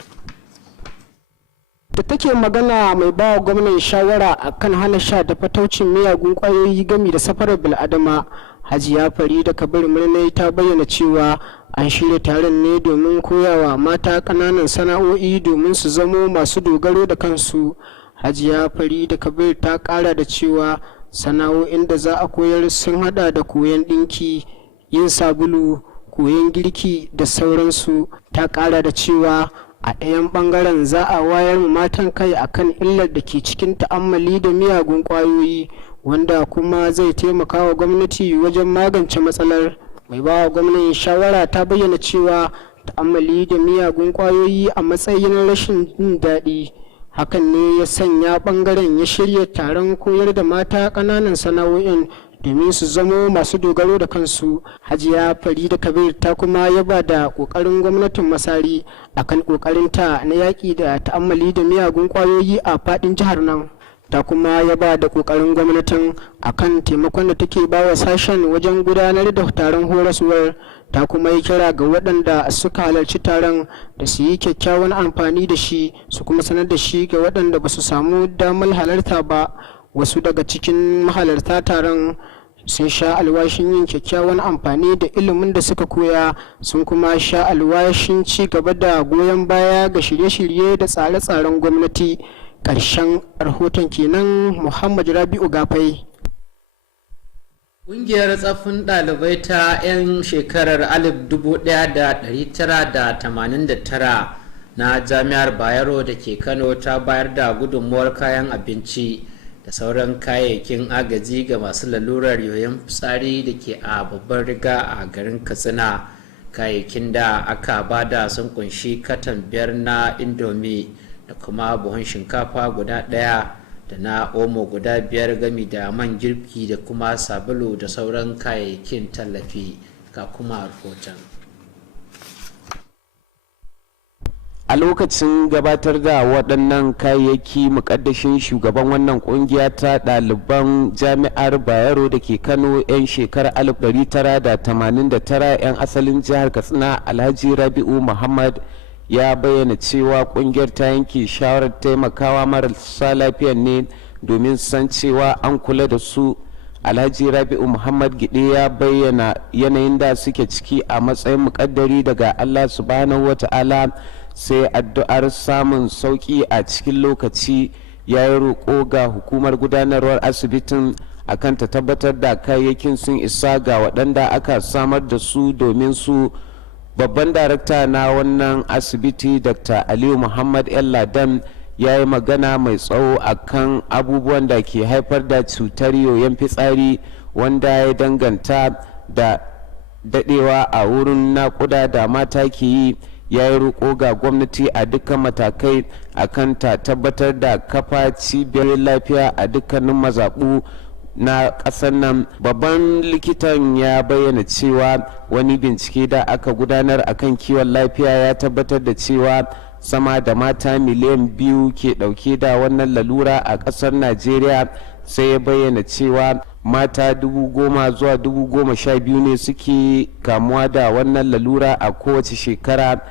Da take magana mai ba wa gwamnan shawara akan hana sha da fataucin miyagun kwayoyi gami da safarar bil'adama, Hajiya Farida Kabir Murnai ta bayyana cewa an shirya taron ne domin koyawa mata ƙananan sana'o'i domin su zamo masu dogaro da kansu. Hajiya Farida Kabir ta ƙara da cewa sana'o'in da za a koyar sun hada da koyon ɗinki, yin sabulu, koyon girki da sauransu. Ta ƙara da cewa a ɗayan ɓangaren za a wayar matan kai akan illar da ke cikin ta'ammali da miyagun ƙwayoyi, wanda kuma zai taimaka wa gwamnati wajen magance matsalar. Mai bawa gwamnan shawara ta bayyana cewa ta'ammali da miyagun ƙwayoyi a matsayin rashin jin daɗi. Hakan ne ya sanya ɓangaren ya shirya taron koyar da mata ƙananan sana'o'in domin su zamo masu dogaro da kansu. Hajiya Farida Kabir ta kuma yaba da ƙoƙarin gwamnatin Masari akan ƙoƙarinta na yaƙi da ta'ammali da miyagun ƙwayoyi a faɗin jihar nan. Ta kuma yaba da ƙoƙarin gwamnatin akan taimakon da take bawa sashen wajen gudanar da taron horaswar. Ta kuma yi kira ga waɗanda suka halarci taron da su yi kyakkyawan amfani da shi, su kuma sanar da shi ga waɗanda ba su samu damar halarta ba. Wasu daga cikin mahalarta taron sun sha alwashin yin kyakkyawan amfani da ilimin da suka koya, sun kuma sha alwashin ci gaba da goyon baya ga shirye-shirye da tsare-tsaren gwamnati. Ƙarshen rahoton kenan. Muhammad Rabiu Gafai. Ƙungiyar tsaffin ɗalibai ta 'yan shekarar 1989 na Jami'ar Bayero da ke Kano ta bayar da gudunmuwar kayan abinci da sauran kayayyakin agaji ga masu lalurar yoyon fitsari da ke a babban riga a garin Katsina. Kayayyakin da aka bada sun kunshi katan 5 na indomi da kuma buhun shinkafa guda 1 da na omo guda 5 gami da man girki da kuma sabulu da sauran kayayyakin tallafi. Ga kuma rahoton. A lokacin gabatar da waɗannan kayayyaki, muƙaddashin shugaban wannan ƙungiya ta ɗaliban Jami'ar Bayero da ke Kano 'yan shekarar 1989 'yan asalin jihar Katsina, Alhaji Rabi'u Muhammad, ya bayyana cewa ƙungiyar ta yanke shawarar taimakawa marasa lafiyar ne domin san cewa an kula da su. Alhaji Rabi'u Muhammad Gide ya bayyana yanayin da suke ciki a matsayin muƙaddari daga Allah subhanahu wata'ala, sai addu'ar samun sauƙi a cikin lokaci. Ya yi roƙo ga hukumar gudanarwar asibitin akan ta tabbatar da kayayyakin sun isa ga waɗanda aka samar da su domin su. Babban darakta na wannan asibiti, Dr. Aliyu Muhammad El Ladan, ya yi magana mai tsawo akan abubuwan da ke haifar da cutar yoyon fitsari, wanda ya danganta da dadewa a wurin naƙuda da mata ke yi. Ya yi roƙo ga gwamnati a dukkan matakai akan ta tabbatar da kafa cibiyar lafiya a dukkanin mazaɓu na ƙasar nan. Babban likitan ya bayyana cewa wani bincike da aka gudanar akan kiwon lafiya ya tabbatar da cewa sama da mata miliyan 2 ke ɗauke da wannan lalura a ƙasar Najeriya, sai ya bayyana cewa mata 10,000 zuwa 12,000 ne suke kamuwa da wannan lalura a kowace shekara.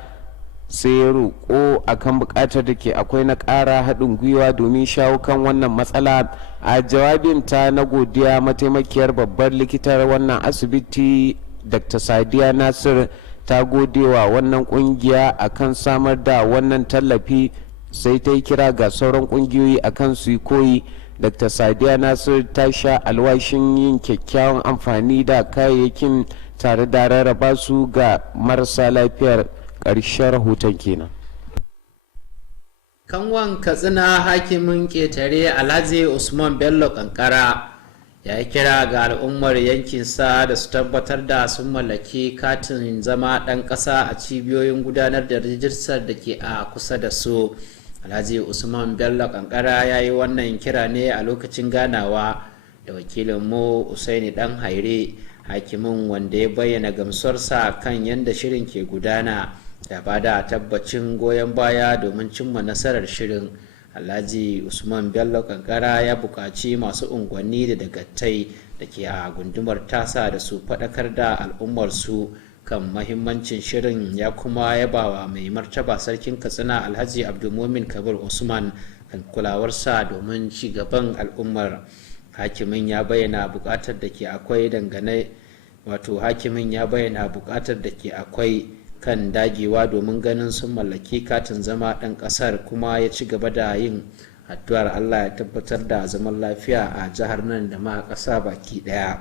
Sai ya roƙo akan buƙatar da ke akwai na ƙara haɗin gwiwa domin shawo kan wannan matsala. A jawabinta na godiya, mataimakiyar babbar likitar wannan asibiti Dr. Sadiya Nasir ta godewa wannan kungiya akan samar da wannan tallafi, sai ta yi kira ga sauran kungiyoyi akan su yi koyi. Dr. Sadiya Nasir ta sha alwashin yin kyakkyawan amfani da kayayyakin tare da rarraba su ga marasa lafiyar. Ƙarshen rahoton kenan. Kanwan Katsina hakimin ƙetare Alhaji Usman Bello Kankara ya yi kira ga al'ummar yankinsa da su tabbatar da sun mallaki katin zama ɗan ƙasa a cibiyoyin gudanar da rijistar da ke a kusa da su. Alhaji Usman Bello Kankara ya yi wannan kira ne a lokacin ganawa da wakilinmu Usaini Dan Haire, hakimin wanda ya bayyana gamsuwarsa kan yadda shirin ke gudana da ba da tabbacin goyon baya domin cimma nasarar shirin. Alhaji Usman Bello Kankara ya buƙaci masu unguwanni da dagatai da ke a gundumar tasa da su faɗakar da al'ummarsu kan mahimmancin shirin, ya kuma yabawa mai martaba sarkin Katsina Alhaji Abdulmumin Kabir Usman kan kulawarsa domin ci gaban al'ummar. Hakimin ya bayyana buƙatar da ke akwai kan dagewa domin ganin sun mallaki katin zama ɗan ƙasar, kuma ya ci gaba da yin addu'ar Allah ya tabbatar da zaman lafiya a jihar nan da ma ƙasa baki ɗaya.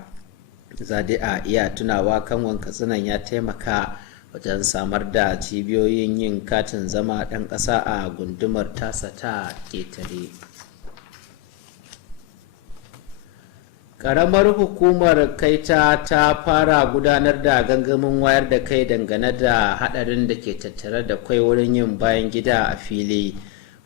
Zade a iya tunawa kanwan Katsinan ya taimaka wajen samar da cibiyoyin yin katin zama ɗan ƙasa a gundumar tasa ta Ƙetare. Karamar hukumar Kaita ta fara gudanar da gangamin wayar da kai dangane da hadarin da ke tattare da kai wurin yin bayan gida a fili.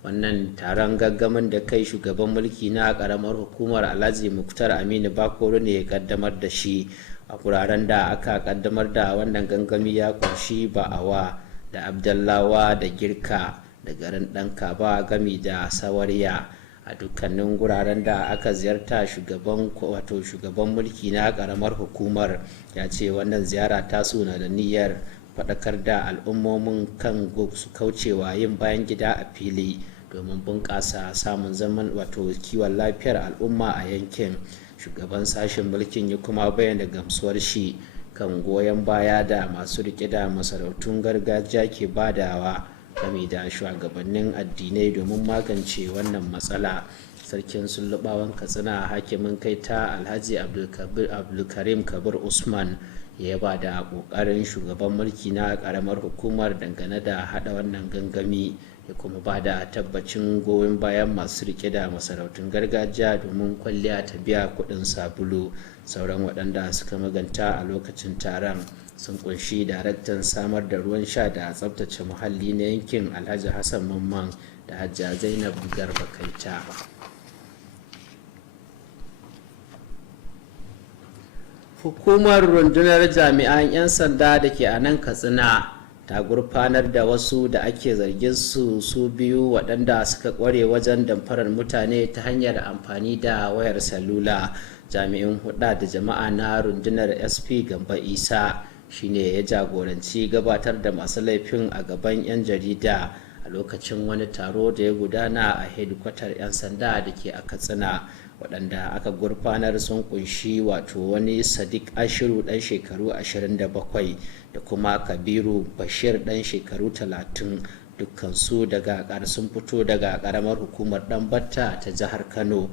Wannan taron gangamin da kai shugaban mulki na karamar hukumar Alhaji Muktar Aminu Bakoro ne ya kaddamar da shi. A guraren da aka kaddamar da wannan gangami ya kunshi Ba'awa da Abdallawa da Girka da garin Ɗankaba gami da Sawariya. A dukkanin guraren da aka ziyarta shugaban mulki na karamar hukumar ya ce wannan ziyara ta suna da niyyar faɗakar da al'ummomin kan su kaucewa yin bayan gida a fili domin bunƙasa samun zaman kiwon lafiyar al'umma a yankin. Shugaban sashen mulkin ya kuma bayyana gamsuwar shi kan goyon baya da masu riƙe da masarautun gargajiya ke badawa game da shugabannin addinai domin magance wannan matsala. Sarkin Sullubawan Katsina hakimin Kaita Alhaji Abdulkarim Kabir Usman ya ba da kokarin shugaban mulki na karamar hukumar dangane da hada wannan gangami, ya kuma ba da tabbacin goyon bayan masu rike da masarautun gargajiya domin kwalliya ta biya kudin sabulu. Sauran waɗanda suka maganta a lokacin taron sun kunshi daraktan samar da ruwan sha da tsabtace muhalli na yankin Alhaji Hassan Mamman da Hajja Zainab Garba Kaita. Hukumar rundunar jami'an 'yan sanda da ke a nan Katsina ta gurfanar da wasu da ake zargin su biyu waɗanda suka ƙware wajen damfarar mutane ta hanyar amfani da wayar salula. Jami'in hulɗa da jama'a na rundunar SP Gamba Isa shine ya jagoranci gabatar da masu laifin a gaban 'yan jarida a lokacin wani taro da ya gudana a hedikwatar 'yan sanda da ke a Katsina. Waɗanda aka gurfanar sun kunshi wani Sadiq Ashiru ɗan shekaru 27 da kuma Kabiru Bashir ɗan shekaru 30, dukkansu sun fito daga ƙaramar hukumar Ɗanbatta ta jihar Kano.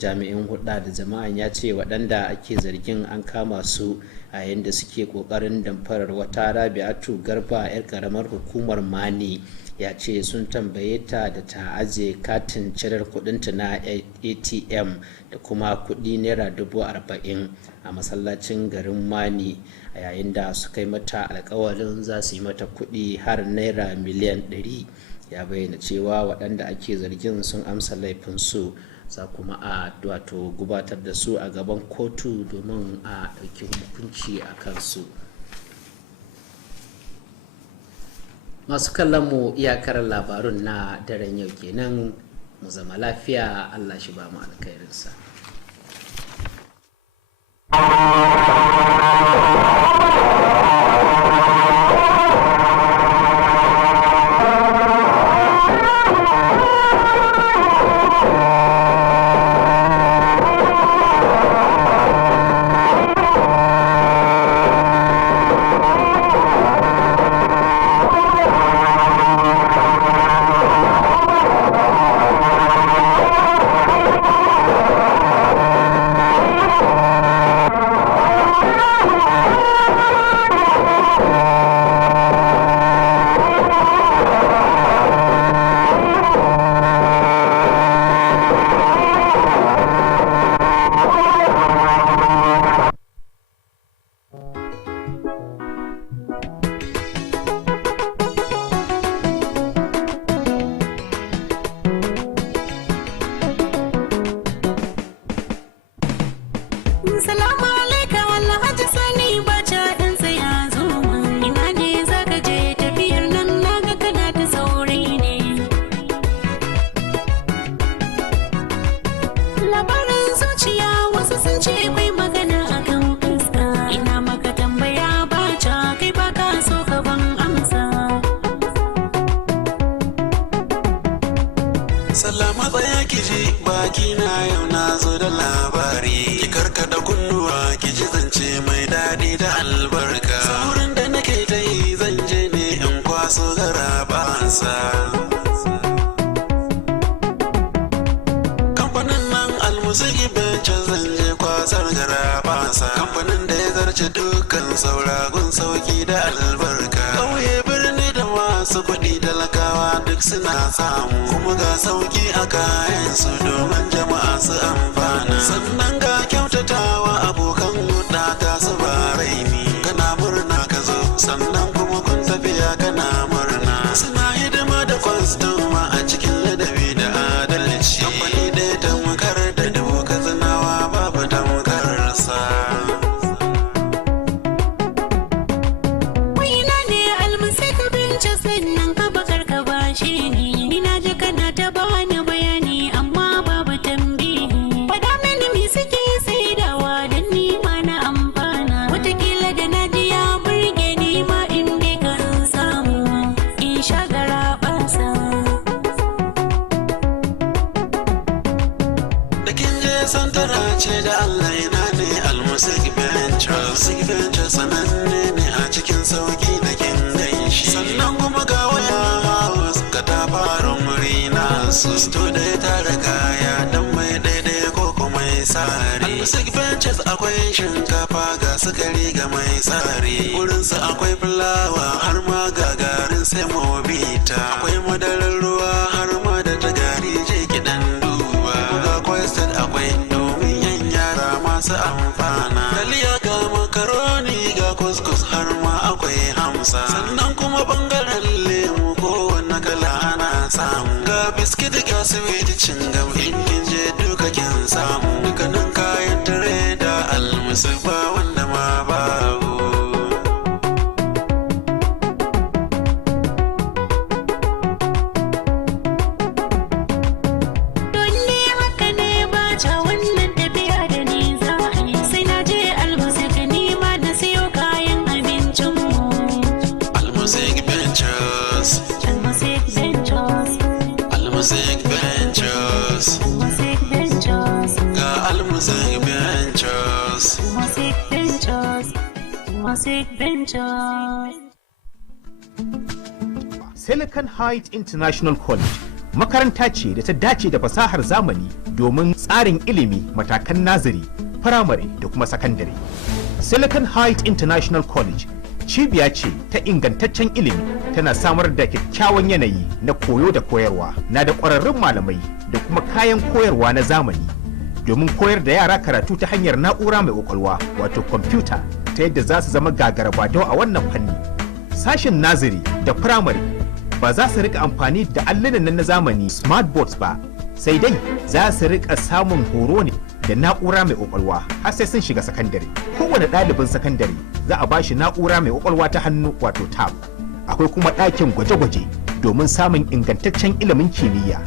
Jami'in hulɗa da jama'an ya ce waɗanda ake zargin an kama su a yayin da suke ƙoƙarin damfarar wata Rabi'atu Garba 'yar ƙaramar hukumar Mani. Ya ce sun tambaye ta da ta ajiye katin cirar kudinta na ATM da kuma kudi naira 40,000 a masallacin garin Mani, a yayin da suka yi mata alkawarin za su yi mata kudi har naira miliyan 100. Ya bayyana cewa waɗanda ake zargin sun amsa laifinsu, za kuma a gubatar da su a gaban kotu domin a ɗauki hukunci a kansu. Masu kallon mu iyakar labarun na daren yau kenan, mu zama lafiya, Allah shi ba mu alkhairinsa. Salamu alaikum Alhaji Sani bacha dan sai ya zo mun. Ina ne zaka je tafiyar nan naga kana ta saurayi ne. Labarin zuciya wasu sun ce akwai magana akan fuska. Ina maka tambaya bacha kai baka so ka ban amsa. Salama tsaya ki ji baki na yau na zo da labari. Ki karkada kunnuwa ki ji zance mai daɗi da albarka. Saurin da nake ta yi zan je ne in kwaso garabansa. Kamfanin nan almusiki bencin zan je kwasar garabansa. Kamfanin da ya zarce dukkan sauragun sauki da albarka. Ƙauye birni da masu kuɗi talakawa duk suna samu. Kuma ga sauki a kayansu domin jama'a su amfana. Sannan ga kyautatawa abokan hudda ta su ba raini. Kana murna ka zo sannan kuma kun tafiya kana murna. Suna hidima da kwastoma a cikin ladabi da adalci. Kamfani ɗaya tamkar da dubu katsinawa babu tamkarsa. Waina ne almusik binci sannan ka bakar ka bashi ni. Ina ji kana ta bani bayani amma babu tambihi. Faɗa mini me suke saidawa don ni ma na amfana. Wataƙila da na ji ya burge ni ma in bi ka in samu in sha garaɓasa. Da kin je santara ce da Allah ina ne almusik ventures. Musik ventures sananne ne a cikin sauki da kin ganshi. Sannan kuma ga waya house ka ta fara muri na su sto da ya tara kaya dan mai daidai ko kuma mai sari. Almusik ventures akwai shinkafa ga sukari ga mai sari. Wurinsu akwai fulawa har ma ga garin sai mobita. Akwai madarar ruwa har ma da ta gari je kiɗan duba. Ga kwested akwai domin yan yara masu amfana. Taliya ga makaroni ga kuskus har ma akwai hamsa. Sannan kuma bangaren lemu kowanne kala ana samu. Ga biskit ga sweet cingam in kin je duka kin samu. Dukkanin kayan tare da almusik ba wanda ma babu. Don ne haka ne bacha wannan tafiya da ni za a yi. Sai na je almusik ni ma na siyo kayan abincinmu. Almusik ventures. Almusik ventures. Almusik ventures. Almusik ventures. Ga almusik ventures. Almusik ventures. Almusik ventures. Silicon Heights International College makaranta ce da ta dace da fasahar zamani domin tsarin ilimi matakan nazari, firamare da kuma sakandare. Silicon Heights International College cibiya ce ta ingantaccen ilimi, tana samar da kyakkyawan yanayi na koyo da koyarwa, na da ƙwararrun malamai da kuma kayan koyarwa na zamani domin koyar da yara karatu ta hanyar na'ura mai ƙwaƙwalwa wato kwamfuta, ta yadda za su zama gagarbadau a wannan fanni. Sashen nazari da firamare ba za su rika amfani da allunan na zamani smart boards ba, sai dai za su rika samun horo ne da na'ura mai ƙwaƙwalwa har sai sun shiga sakandare. Kowane ɗalibin sakandare za a bashi na'ura mai ƙwaƙwalwa ta hannu wato tab. Akwai kuma ɗakin gwaje-gwaje domin samun ingantaccen ilimin kimiyya.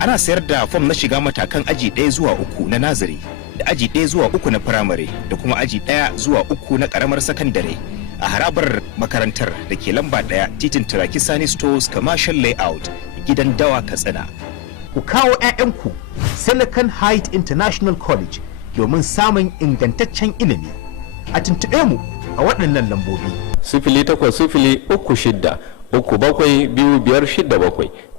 Ana sayar da fom na shiga matakan aji 1 zuwa 3 na nazari, da aji 1 zuwa 3 na firamare, da kuma aji 1 zuwa 3 na ƙaramar sakandare. A harabar makarantar da ke lamba 1 titin Turaki Sani Stores Commercial Layout, gidan Dawa Katsina. Ku kawo 'ya'yanku Silicon Heights International College domin samun ingantaccen ilimi. A tuntuɓe mu a waɗannan lambobi. 0803-3725-5567 ko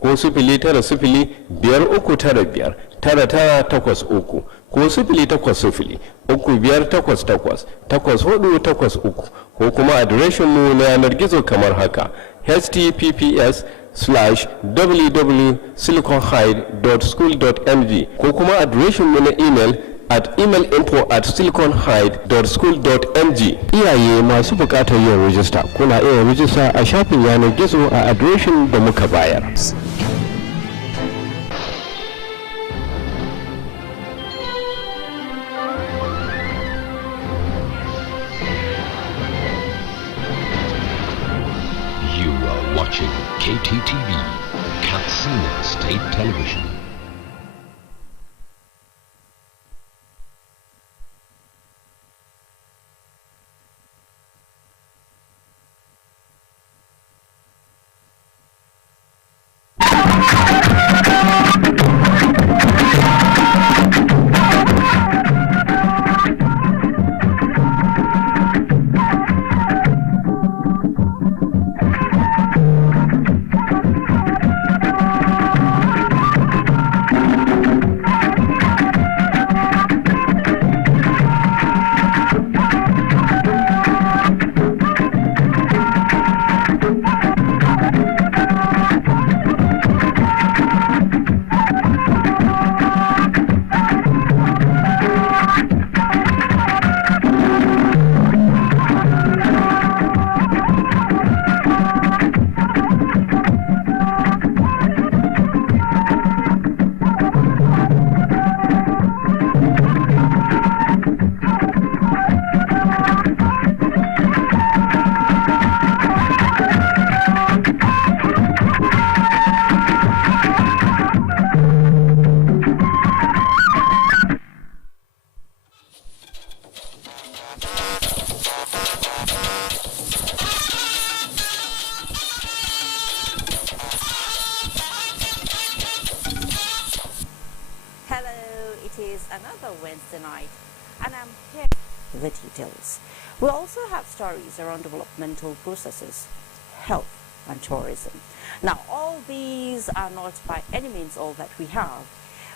0905-395-9983 ko 0800-3588-8483 ko kuma adireshinmu na yanar gizo kamar haka https://www.siliconhide.school.ng ko kuma adireshinmu na email at email@siliconhide.school.ng. Iyaye masu bukatar yin rijista kuna iya rijista a shafin yanar gizo a adireshin da muka bayar. watching Kttv, Katsina State Television. Another Wednesday night, and I'm here with the details. We also have stories around developmental processes, health and tourism. Now, all these are not by any means all that we have.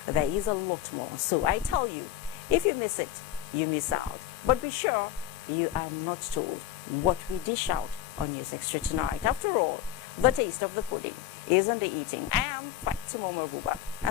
There is a lot more. So I tell you, if you miss it, you miss out. But be sure you are not told what we dish out on News Extra tonight. After all, the taste of the pudding is in the eating. I am Fatima Buba.